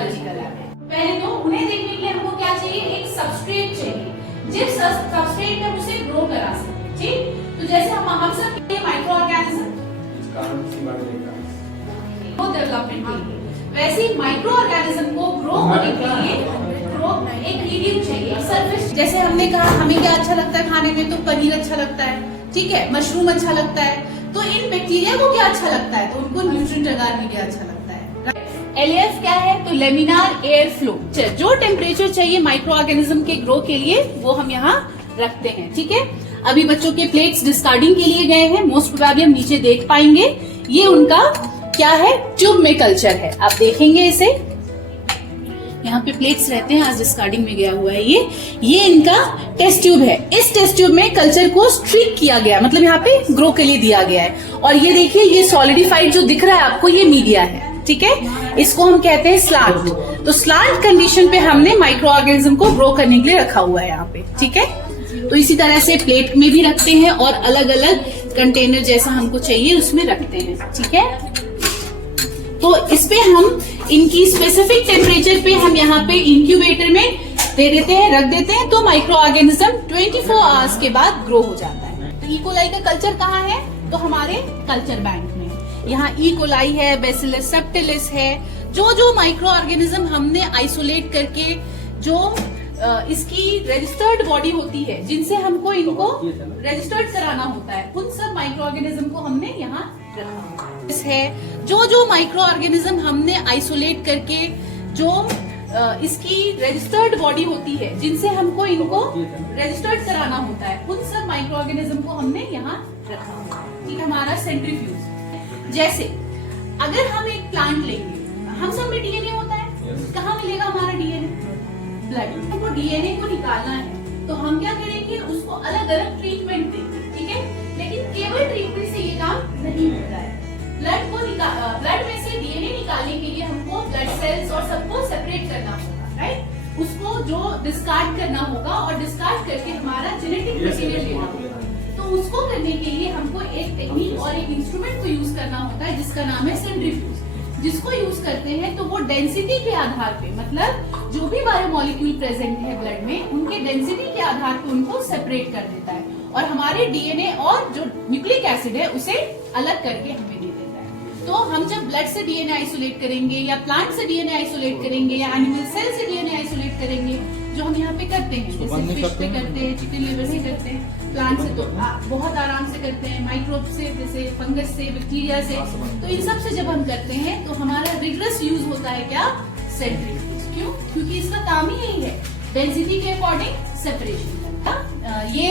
Biological lab है। पहले तो उन्हें देखने के लिए हमको क्या चाहिए, एक सबस्ट्रेट चाहिए, जिस सबस्ट्रेट में हम उसे ग्रो करा सके। ठीक, तो जैसे हम सब माइक्रो ऑर्गेनिज्म डेवलपमेंट के लिए, वैसे ही माइक्रो ऑर्गेनिज्म को ग्रो होने के लिए एक मीडियम चाहिए, सरफेस। जैसे हमने कहा हमें क्या अच्छा लगता है खाने में, तो पनीर अच्छा लगता है, ठीक है, मशरूम अच्छा लगता है, तो इन बैक्टीरिया को क्या अच्छा लगता है, तो उनको न्यूट्रिएंट अगार मीडिया अच्छा लगता है। LAF क्या है, तो लेमिनार एयर फ्लो। जो टेम्परेचर चाहिए माइक्रो ऑर्गेनिज्म के ग्रो के लिए वो हम यहाँ रखते हैं। ठीक है, अभी बच्चों के प्लेट्स डिस्कार्डिंग के लिए गए हैं, मोस्ट प्रोबेबली हम नीचे देख पाएंगे। ये उनका क्या है, ट्यूब में कल्चर है, आप देखेंगे इसे, यहाँ पे प्लेट्स रहते हैं, आज डिस्कार्डिंग में गया हुआ है। ये इनका टेस्ट ट्यूब है। इस टेस्ट ट्यूब में कल्चर को स्ट्रीक किया गया, मतलब यहाँ पे ग्रो के लिए दिया गया है। और ये देखिए, ये सॉलिडिफाइड जो दिख रहा है आपको, ये मीडिया है। ठीक है, इसको हम कहते हैं स्लांट। तो स्लांट कंडीशन पे हमने माइक्रो ऑर्गेनिज्म को ग्रो करने के लिए रखा हुआ है यहाँ पे। ठीक है, तो इसी तरह से प्लेट में भी रखते हैं और अलग अलग कंटेनर जैसा हमको चाहिए उसमें रखते हैं। ठीक है, तो इस पे हम इनकी स्पेसिफिक टेम्परेचर पे हम यहाँ पे इंक्यूबेटर में दे देते हैं, रख देते हैं, तो माइक्रो ऑर्गेनिज्म 24 आवर्स के बाद ग्रो हो जाता है। तो ई कोलाई का कल्चर कहाँ है, तो हमारे कल्चर बैंक में। यहाँ ई कोलाई है, बैसिलस सबटिलिस है, जो माइक्रो ऑर्गेनिज्म हमने आइसोलेट करके, जो इसकी रजिस्टर्ड बॉडी होती है, जिनसे हमको इनको रजिस्टर्ड कराना होता है, उन सब माइक्रो ऑर्गेनिज्म को हमने यहाँ रखा है। जो माइक्रो ऑर्गेनिज्म हमने आइसोलेट करके, जो इसकी रजिस्टर्ड बॉडी होती है, जिनसे हमको इनको रजिस्टर्ड कराना होता है, उन सब माइक्रो ऑर्गेनिज्म को हमने यहाँ रखा। ठीक, हमारा सेंट्रीफ्यूज। जैसे अगर हम एक प्लांट लेंगे, हम सब में डीएनए होता है, कहाँ मिलेगा हमारा डीएनए, ब्लड। हमको डीएनए को निकालना है, तो हम क्या करेंगे, उसको अलग अलग ट्रीटमेंट देंगे। ठीक है, लेकिन केवल ट्रीटमेंट से ये काम नहीं होता है। ब्लड में से डीएनए निकालने के लिए हमको ब्लड सेल्स और सबको सेपरेट करना होगा, राइट। उसको जो डिस्कार्ड करना होगा और डिस्कार्ड करके हमारा जेनेटिक मटेरियल लेना होगा। तो उसको करने के लिए हमको एक टेक्निक और एक इंस्ट्रूमेंट को यूज करना होता है, जिसका नाम है सेंट्रीफ्यूज। जिसको यूज करते हैं तो वो डेंसिटी के आधार पे, मतलब जो भी बायोमोलिक्यूल प्रेजेंट है ब्लड में, उनके डेंसिटी के आधार पे उनको सेपरेट कर देता है और हमारे डीएनए और जो न्यूक्लिक एसिड है उसे अलग करके हमें दे देता है। तो हम जब ब्लड से डीएनए आइसोलेट करेंगे, या प्लांट से डीएनए आइसोलेट करेंगे, या एनिमल सेल से डीएनए आइसोलेट करेंगे, जो हम यहाँ पे करते हैं, जैसे फिश पे करते हैं, चिकन लिवर से करते हैं, प्लांट से तो बहुत आराम से करते हैं, माइक्रोब से, जैसे फंगस से, बैक्टीरिया से, तो इन सब से जब हम करते हैं तो हमारा रिग्रेस यूज होता है क्या, सेंट्रीफ्यूज। क्यों, क्योंकि इसका काम ही यही है, डेंसिटी के अकॉर्डिंग सेपरेशन करना। ये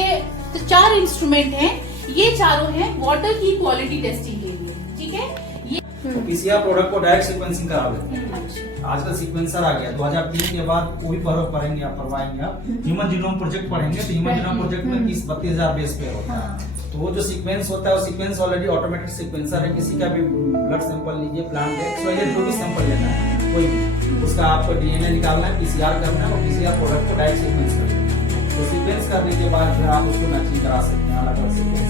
तो 4 इंस्ट्रूमेंट हैं, ये चारों हैं वाटर की क्वालिटी टेस्टिंग के लिए। ठीक है, तो पीसीआर प्रोडक्ट को डायरेक्ट सीक्वेंसिंग करा लेते हैं। आजकल सीक्वेंसर आ गया, 2003 के बाद कोई पढ़ेंगे आप, पढ़वाएंगे आप ह्यूमन जीनोम प्रोजेक्ट पढ़ेंगे, तो ह्यूमन जीनोम प्रोजेक्ट में 30-32,000 बेस पेयर होता है। तो वो जो सीक्वेंस होता है, वो सीक्वेंस ऑलरेडी ऑटोमेटिक सीक्वेंसर है। किसी का भी ब्लड सैंपल लीजिए, प्लांट जो भी सैंपल लेना है, कोई भी, उसका आपको डीएनए निकालना है, पीसीआर करना है, और पीसीआर प्रोडक्ट को डायरेक्ट सीक्वेंस करना है। तो सीक्वेंस करने के बाद फिर आप उसको मैचिंग करा सकते हैं अलग अलग सीक्वेंस।